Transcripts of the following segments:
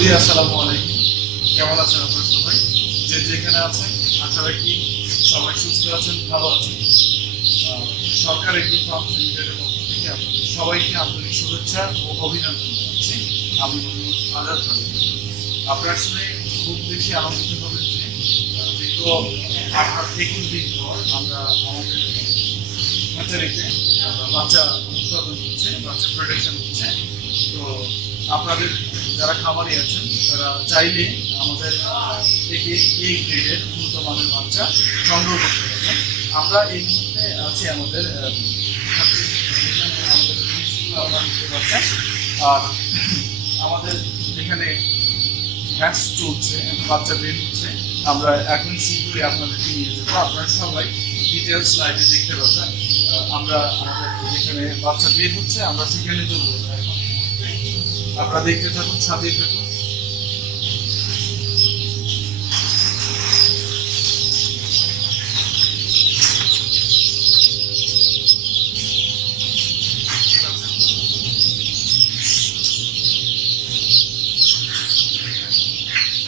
সুদী আসসালামু আলাইকুম। কেমন আছেন আপনারা সবাই? যে যেখানে আছেন, আশা রাখি সবাই সুস্থ আছেন, ভালো আছেন। সরকার এগ্রো ফার্ম লিমিটেডের পক্ষ থেকে আপনাদের সবাইকে আন্তরিক শুভেচ্ছা ও অভিনন্দন জানাচ্ছি। আমি আজাদ করি আপনারা শুনে খুব বেশি আনন্দিত হবেন যে দীর্ঘ আঠারো একুশ দিন পর আমরা আমাদের হ্যাচারিতে বাচ্চা উৎপাদন হচ্ছে, বাচ্চা প্রোডাকশন হচ্ছে। তো আপনাদের যারা খামারি আছেন, তারা চাইলে আমাদের থেকে এই গ্রেডের উন্নত মানের বাচ্চা সংগ্রহ করতে পারবেন। আমরা এই মুহূর্তে আছি আমাদের আমাদের আর আমাদের যেখানে হ্যাচ চলছে, বাচ্চা বের হচ্ছে, আমরা এখন শীঘ্রই আপনাদেরকে নিয়ে যাব। আপনারা সবাই ডিটেলস স্লাইডে দেখতে পাবেন আমরা আমাদের যেখানে বাচ্চা বের হচ্ছে, আমরা সেখানে চলে যাব এখন আপনারা দেখতে থাকুন সাথেই থাকুন।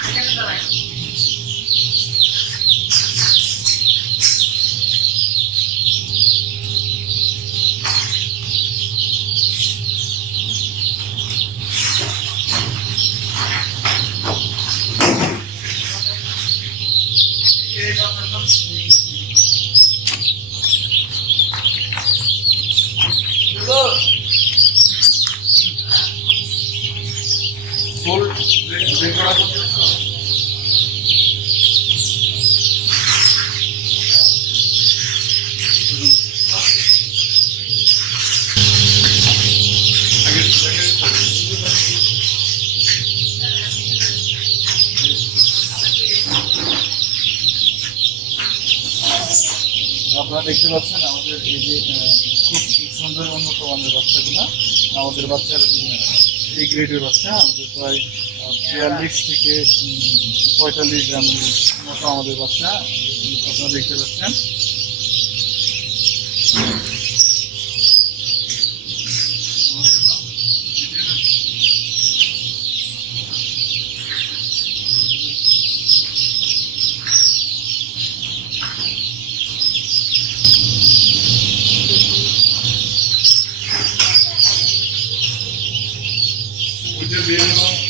Thank বাচ্চাটা Sol, de, de, আপনারা দেখতে পাচ্ছেন আমাদের এই যে খুব সুন্দর উন্নত মানের বাচ্চাগুলো। আমাদের বাচ্চার এই গ্রেডের বাচ্চা, আমাদের প্রায় বিয়াল্লিশ থেকে পঁয়তাল্লিশ গ্রামের মতো আমাদের বাচ্চা। আপনারা দেখতে পাচ্ছেন। ওইটা বের